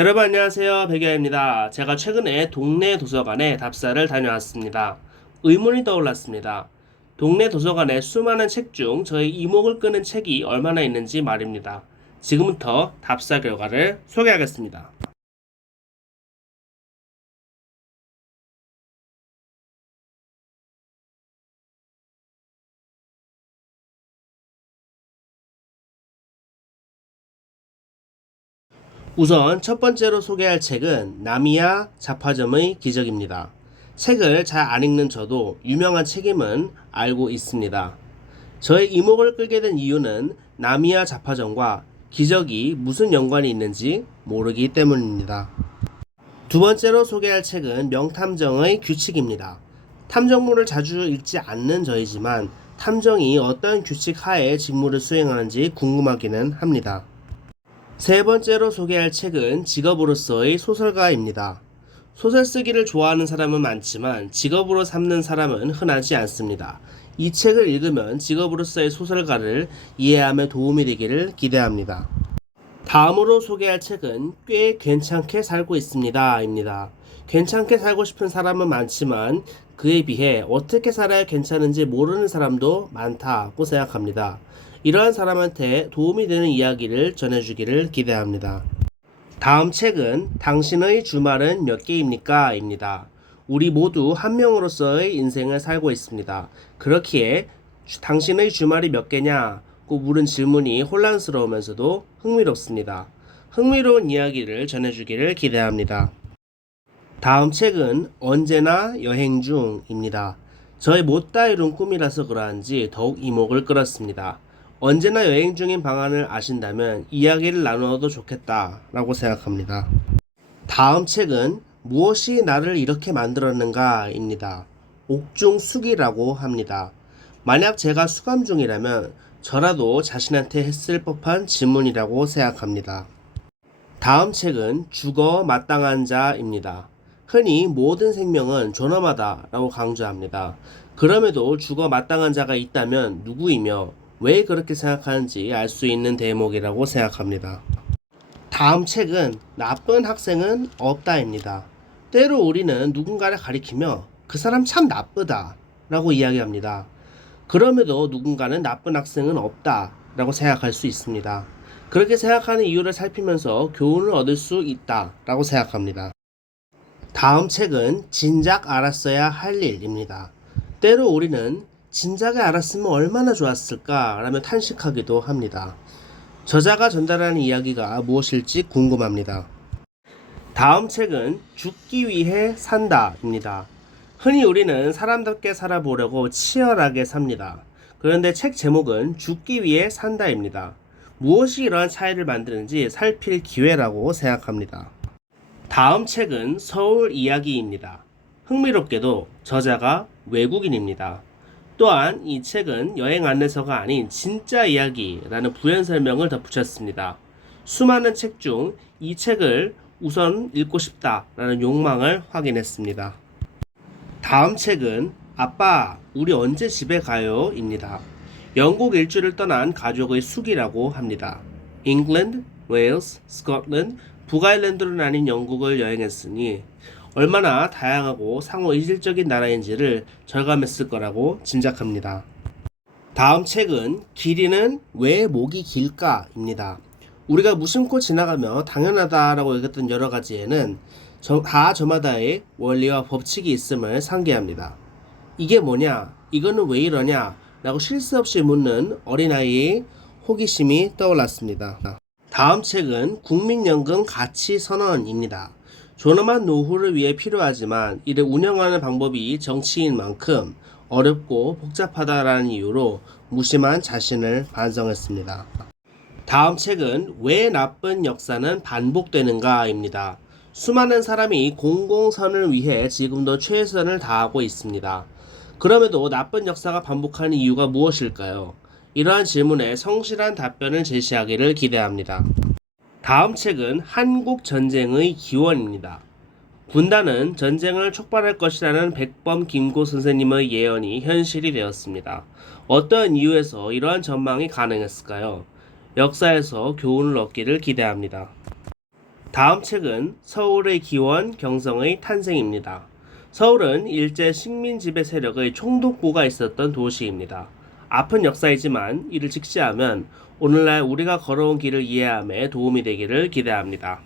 여러분 안녕하세요. 백여입니다. 제가 최근에 동네 도서관에 답사를 다녀왔습니다. 의문이 떠올랐습니다. 동네 도서관에 수많은 책 중 저의 이목을 끄는 책이 얼마나 있는지 말입니다. 지금부터 답사 결과를 소개하겠습니다. 우선 첫 번째로 소개할 책은 나미야 잡화점의 기적입니다. 책을 잘 안 읽는 저도 유명한 책임은 알고 있습니다. 저의 이목을 끌게 된 이유는 나미야 잡화점과 기적이 무슨 연관이 있는지 모르기 때문입니다. 두 번째로 소개할 책은 명탐정의 규칙입니다. 탐정물을 자주 읽지 않는 저이지만 탐정이 어떤 규칙 하에 직무를 수행하는지 궁금하기는 합니다. 세 번째로 소개할 책은 직업으로서의 소설가입니다. 소설 쓰기를 좋아하는 사람은 많지만 직업으로 삼는 사람은 흔하지 않습니다. 이 책을 읽으면 직업으로서의 소설가를 이해함에 도움이 되기를 기대합니다. 다음으로 소개할 책은 꽤 괜찮게 살고 있습니다. 괜찮게 살고 싶은 사람은 많지만 그에 비해 어떻게 살아야 괜찮은지 모르는 사람도 많다고 생각합니다. 이러한 사람한테 도움이 되는 이야기를 전해주기를 기대합니다. 다음 책은 당신의 주말은 몇 개입니까? 입니다. 우리 모두 한 명으로서의 인생을 살고 있습니다. 그렇기에 당신의 주말이 몇 개냐고 물은 질문이 혼란스러우면서도 흥미롭습니다. 흥미로운 이야기를 전해주기를 기대합니다. 다음 책은 언제나 여행 중입니다. 저의 못다 이룬 꿈이라서 그러한지 더욱 이목을 끌었습니다. 언제나 여행 중인 방안을 아신다면 이야기를 나누어도 좋겠다라고 생각합니다. 다음 책은 무엇이 나를 이렇게 만들었는가입니다. 옥중숙이라고 합니다. 만약 제가 수감 중이라면 저라도 자신한테 했을 법한 질문이라고 생각합니다. 다음 책은 죽어 마땅한 자입니다. 흔히 모든 생명은 존엄하다라고 강조합니다. 그럼에도 죽어 마땅한 자가 있다면 누구이며 왜 그렇게 생각하는지 알 수 있는 대목이라고 생각합니다. 다음 책은 나쁜 학생은 없다입니다. 때로 우리는 누군가를 가리키며 그 사람 참 나쁘다 라고 이야기합니다. 그럼에도 누군가는 나쁜 학생은 없다 라고 생각할 수 있습니다. 그렇게 생각하는 이유를 살피면서 교훈을 얻을 수 있다 라고 생각합니다. 다음 책은 진작 알았어야 할 일입니다. 때로 우리는 진작에 알았으면 얼마나 좋았을까 라며 탄식하기도 합니다. 저자가 전달하는 이야기가 무엇일지 궁금합니다. 다음 책은 죽기 위해 산다입니다. 흔히 우리는 사람답게 살아보려고 치열하게 삽니다. 그런데 책 제목은 죽기 위해 산다입니다. 무엇이 이러한 차이를 만드는지 살필 기회라고 생각합니다. 다음 책은 서울 이야기입니다. 흥미롭게도 저자가 외국인입니다. 또한 이 책은 여행 안내서가 아닌 진짜 이야기라는 부연 설명을 덧붙였습니다. 수많은 책 중 이 책을 우선 읽고 싶다라는 욕망을 확인했습니다. 다음 책은 아빠, 우리 언제 집에 가요? 입니다. 영국 일주를 떠난 가족의 숙이라고 합니다. 잉글랜드, 웨일스, 스코틀랜드, 북아일랜드로 나뉜 영국을 여행했으니 얼마나 다양하고 상호 이질적인 나라인지를 절감했을 거라고 짐작합니다. 다음 책은 길이는 왜 목이 길까? 입니다. 우리가 무심코 지나가며 당연하다라고 여겼던 여러 가지에는 다 저마다의 원리와 법칙이 있음을 상기합니다. 이게 뭐냐? 이거는 왜 이러냐? 라고 쉴 새 없이 묻는 어린아이의 호기심이 떠올랐습니다. 다음 책은 국민연금 가치선언입니다. 존엄한 노후를 위해 필요하지만 이를 운영하는 방법이 정치인 만큼 어렵고 복잡하다라는 이유로 무심한 자신을 반성했습니다. 다음 책은 왜 나쁜 역사는 반복되는가입니다. 수많은 사람이 공공선을 위해 지금도 최선을 다하고 있습니다. 그럼에도 나쁜 역사가 반복하는 이유가 무엇일까요? 이러한 질문에 성실한 답변을 제시하기를 기대합니다. 다음 책은 한국 전쟁의 기원입니다. 군단은 전쟁을 촉발할 것이라는 백범 김고 선생님의 예언이 현실이 되었습니다. 어떤 이유에서 이러한 전망이 가능했을까요? 역사에서 교훈을 얻기를 기대합니다. 다음 책은 서울의 기원, 경성의 탄생입니다. 서울은 일제 식민 지배 세력의 총독부가 있었던 도시입니다. 아픈 역사이지만 이를 직시하면 오늘날 우리가 걸어온 길을 이해함에 도움이 되기를 기대합니다.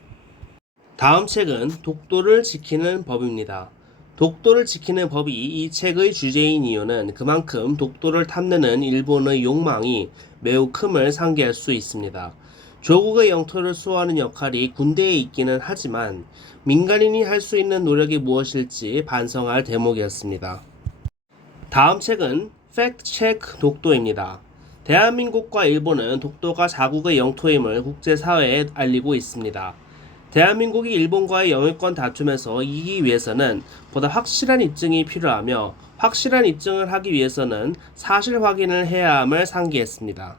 다음 책은 독도를 지키는 법입니다. 독도를 지키는 법이 이 책의 주제인 이유는 그만큼 독도를 탐내는 일본의 욕망이 매우 큼을 상기할 수 있습니다. 조국의 영토를 수호하는 역할이 군대에 있기는 하지만 민간인이 할 수 있는 노력이 무엇일지 반성할 대목이었습니다. 다음 책은 팩트체크 독도입니다. 대한민국과 일본은 독도가 자국의 영토임을 국제사회에 알리고 있습니다. 대한민국이 일본과의 영유권 다툼에서 이기기 위해서는 보다 확실한 입증이 필요하며 확실한 입증을 하기 위해서는 사실 확인을 해야 함을 상기했습니다.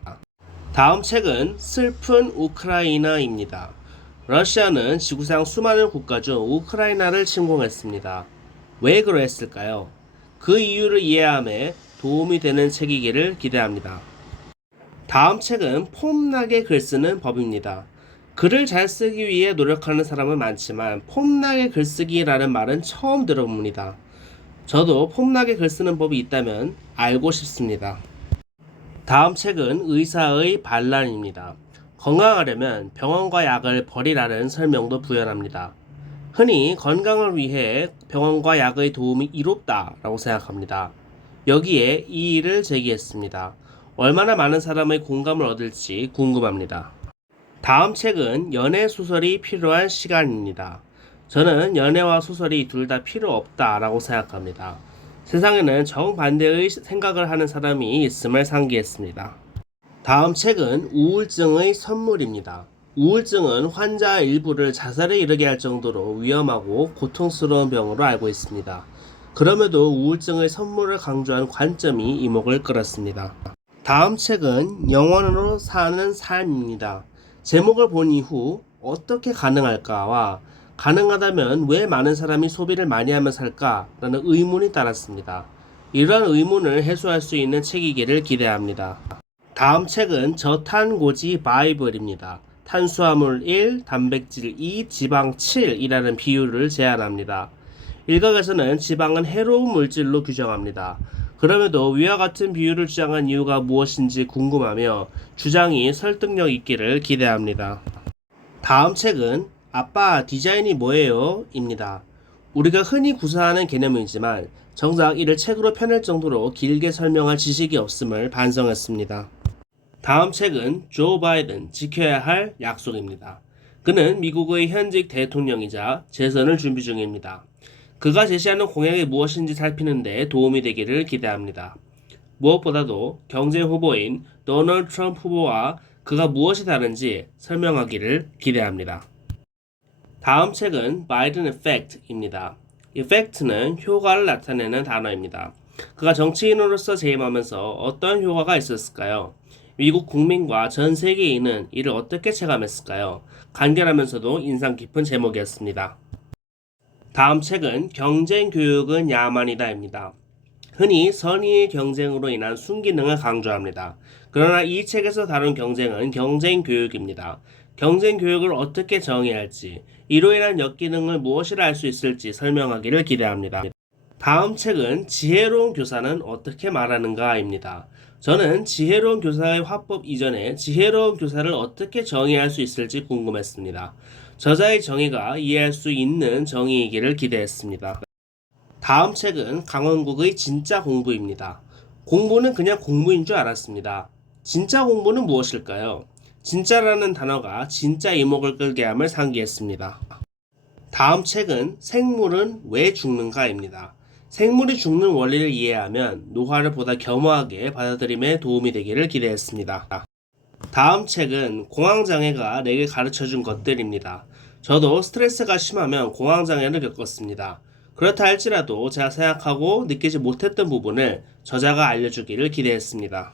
다음 책은 슬픈 우크라이나입니다. 러시아는 지구상 수많은 국가 중 우크라이나를 침공했습니다. 왜 그랬을까요? 그 이유를 이해함에 도움이 되는 책이기를 기대합니다. 다음 책은 폼나게 글 쓰는 법입니다. 글을 잘 쓰기 위해 노력하는 사람은 많지만 폼나게 글쓰기라는 말은 처음 들어봅니다. 저도 폼나게 글 쓰는 법이 있다면 알고 싶습니다. 다음 책은 의사의 반란입니다. 건강하려면 병원과 약을 버리라는 설명도 부연합니다. 흔히 건강을 위해 병원과 약의 도움이 이롭다라고 생각합니다. 여기에 이의를 제기했습니다. 얼마나 많은 사람의 공감을 얻을지 궁금합니다. 다음 책은 연애 소설이 필요한 시간입니다. 저는 연애와 소설이 둘 다 필요 없다라고 생각합니다. 세상에는 정반대의 생각을 하는 사람이 있음을 상기했습니다. 다음 책은 우울증의 선물입니다. 우울증은 환자 일부를 자살에 이르게 할 정도로 위험하고 고통스러운 병으로 알고 있습니다. 그럼에도 우울증의 선물을 강조한 관점이 이목을 끌었습니다. 다음 책은 영원으로 사는 삶입니다. 제목을 본 이후 어떻게 가능할까와 가능하다면 왜 많은 사람이 소비를 많이 하며 살까라는 의문이 따랐습니다. 이러한 의문을 해소할 수 있는 책이기를 기대합니다. 다음 책은 저탄고지 바이블입니다. 탄수화물 1, 단백질 2, 지방 7이라는 비율을 제안합니다. 일각에서는 지방은 해로운 물질로 규정합니다. 그럼에도 위와 같은 비율을 주장한 이유가 무엇인지 궁금하며 주장이 설득력 있기를 기대합니다. 다음 책은 아빠 디자인이 뭐예요? 입니다. 우리가 흔히 구사하는 개념이지만 정작 이를 책으로 펴낼 정도로 길게 설명할 지식이 없음을 반성했습니다. 다음 책은 조 바이든 지켜야 할 약속입니다. 그는 미국의 현직 대통령이자 재선을 준비 중입니다. 그가 제시하는 공약이 무엇인지 살피는 데 도움이 되기를 기대합니다. 무엇보다도 경제 후보인 도널드 트럼프 후보와 그가 무엇이 다른지 설명하기를 기대합니다. 다음 책은 바이든 이펙트입니다. 이펙트는 효과를 나타내는 단어입니다. 그가 정치인으로서 재임하면서 어떤 효과가 있었을까요? 미국 국민과 전 세계인은 이를 어떻게 체감했을까요? 간결하면서도 인상 깊은 제목이었습니다. 다음 책은 경쟁 교육은 야만이다입니다. 흔히 선의의 경쟁으로 인한 순기능을 강조합니다. 그러나 이 책에서 다룬 경쟁은 경쟁 교육입니다. 경쟁 교육을 어떻게 정의해야 할지, 이로 인한 역기능을 무엇이라 할 수 있을지 설명하기를 기대합니다. 다음 책은 지혜로운 교사는 어떻게 말하는가입니다. 저는 지혜로운 교사의 화법 이전에 지혜로운 교사를 어떻게 정의할 수 있을지 궁금했습니다. 저자의 정의가 이해할 수 있는 정의이기를 기대했습니다. 다음 책은 강원국의 진짜 공부입니다. 공부는 그냥 공부인 줄 알았습니다. 진짜 공부는 무엇일까요? 진짜라는 단어가 진짜 이목을 끌게 함을 상기했습니다. 다음 책은 생물은 왜 죽는가입니다. 생물이 죽는 원리를 이해하면 노화를 보다 겸허하게 받아들임에 도움이 되기를 기대했습니다. 다음 책은 공황장애가 내게 가르쳐준 것들입니다. 저도 스트레스가 심하면 공황장애를 겪었습니다. 그렇다 할지라도 제가 생각하고 느끼지 못했던 부분을 저자가 알려주기를 기대했습니다.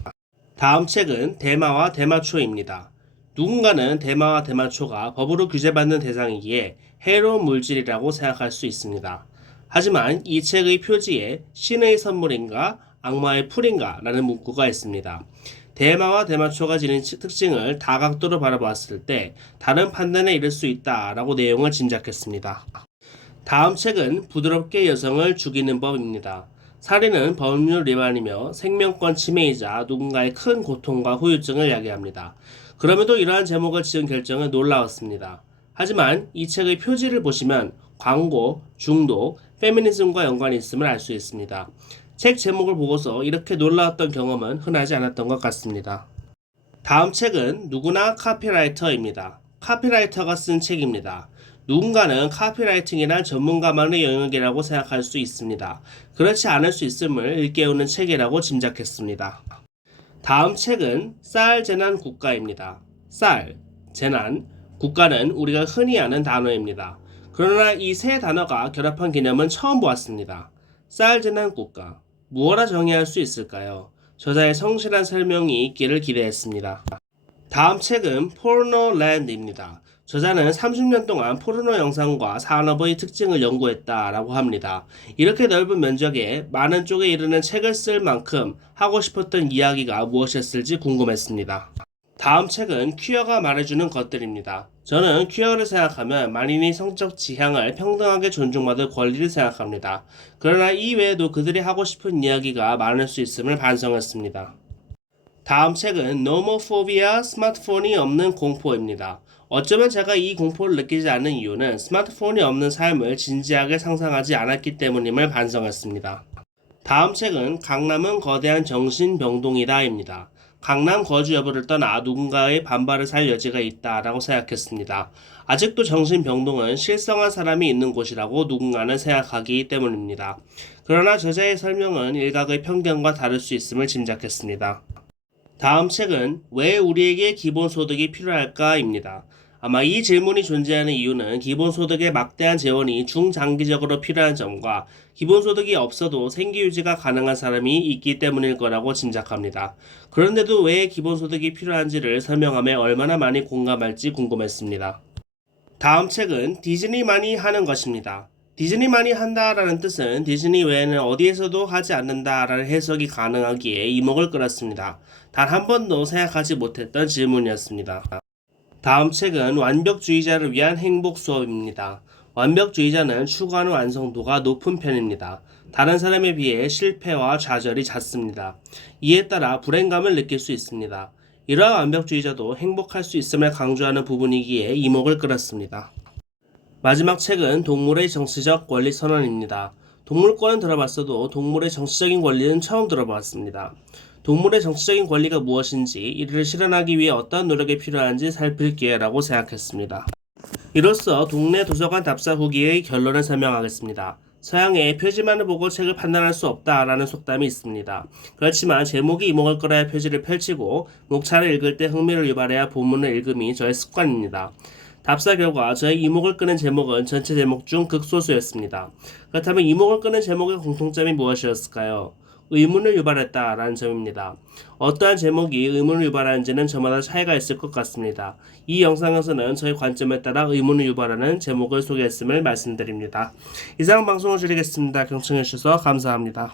다음 책은 대마와 대마초입니다. 누군가는 대마와 대마초가 법으로 규제받는 대상이기에 해로운 물질이라고 생각할 수 있습니다. 하지만 이 책의 표지에 신의 선물인가 악마의 풀인가 라는 문구가 있습니다. 대마와 대마초가 지닌 특징을 다각도로 바라보았을 때 다른 판단에 이를 수 있다라고 내용을 짐작했습니다. 다음 책은 부드럽게 여성을 죽이는 법입니다. 살인은 법률 위반이며 생명권 침해이자 누군가의 큰 고통과 후유증을 야기합니다. 그럼에도 이러한 제목을 지은 결정은 놀라웠습니다. 하지만 이 책의 표지를 보시면 광고, 중독, 페미니즘과 연관이 있음을 알 수 있습니다. 책 제목을 보고서 이렇게 놀라웠던 경험은 흔하지 않았던 것 같습니다. 다음 책은 누구나 카피라이터입니다. 카피라이터가 쓴 책입니다. 누군가는 카피라이팅이란 전문가만의 영역이라고 생각할 수 있습니다. 그렇지 않을 수 있음을 일깨우는 책이라고 짐작했습니다. 다음 책은 쌀, 재난, 국가입니다. 쌀, 재난, 국가는 우리가 흔히 아는 단어입니다. 그러나 이 세 단어가 결합한 개념은 처음 보았습니다. 쌀, 재난, 국가. 무엇라 정의할 수 있을까요? 저자의 성실한 설명이 있기를 기대했습니다. 다음 책은 포르노랜드입니다. 저자는 30년 동안 포르노 영상과 산업의 특징을 연구했다라고 합니다. 이렇게 넓은 면적에 많은 쪽에 이르는 책을 쓸 만큼 하고 싶었던 이야기가 무엇이었을지 궁금했습니다. 다음 책은 퀴어가 말해주는 것들입니다. 저는 퀴어를 생각하면 만인이 성적 지향을 평등하게 존중받을 권리를 생각합니다. 그러나 이외에도 그들이 하고 싶은 이야기가 많을 수 있음을 반성했습니다. 다음 책은 노모포비아 스마트폰이 없는 공포입니다. 어쩌면 제가 이 공포를 느끼지 않는 이유는 스마트폰이 없는 삶을 진지하게 상상하지 않았기 때문임을 반성했습니다. 다음 책은 강남은 거대한 정신병동이다입니다. 강남 거주 여부를 떠나 누군가의 반발을 살 여지가 있다라고 생각했습니다. 아직도 정신병동은 실성한 사람이 있는 곳이라고 누군가는 생각하기 때문입니다. 그러나 저자의 설명은 일각의 편견과 다를 수 있음을 짐작했습니다. 다음 책은 왜 우리에게 기본소득이 필요할까입니다. 아마 이 질문이 존재하는 이유는 기본소득의 막대한 재원이 중장기적으로 필요한 점과 기본소득이 없어도 생계유지가 가능한 사람이 있기 때문일 거라고 짐작합니다. 그런데도 왜 기본소득이 필요한지를 설명함에 얼마나 많이 공감할지 궁금했습니다. 다음 책은 디즈니만이 하는 것입니다. 디즈니만이 한다라는 뜻은 디즈니 외에는 어디에서도 하지 않는다라는 해석이 가능하기에 이목을 끌었습니다. 단 한 번도 생각하지 못했던 질문이었습니다. 다음 책은 완벽주의자를 위한 행복 수업입니다. 완벽주의자는 추구하는 완성도가 높은 편입니다. 다른 사람에 비해 실패와 좌절이 잦습니다. 이에 따라 불행감을 느낄 수 있습니다. 이러한 완벽주의자도 행복할 수 있음을 강조하는 부분이기에 이목을 끌었습니다. 마지막 책은 동물의 정치적 권리 선언입니다. 동물권은 들어봤어도 동물의 정치적인 권리는 처음 들어봤습니다. 동물의 정치적인 권리가 무엇인지 이를 실현하기 위해 어떤 노력이 필요한지 살필 기회라고 생각했습니다. 이로써 동네 도서관 답사 후기의 결론을 설명하겠습니다. 서양에 표지만을 보고 책을 판단할 수 없다라는 속담이 있습니다. 그렇지만 제목이 이목을 끌어야 표지를 펼치고 목차를 읽을 때 흥미를 유발해야 본문을 읽음이 저의 습관입니다. 답사 결과 저의 이목을 끄는 제목은 전체 제목 중 극소수였습니다. 그렇다면 이목을 끄는 제목의 공통점이 무엇이었을까요? 의문을 유발했다라는 점입니다. 어떠한 제목이 의문을 유발하는지는 저마다 차이가 있을 것 같습니다. 이 영상에서는 저의 관점에 따라 의문을 유발하는 제목을 소개했음을 말씀드립니다. 이상 방송을 줄이겠습니다. 경청해주셔서 감사합니다.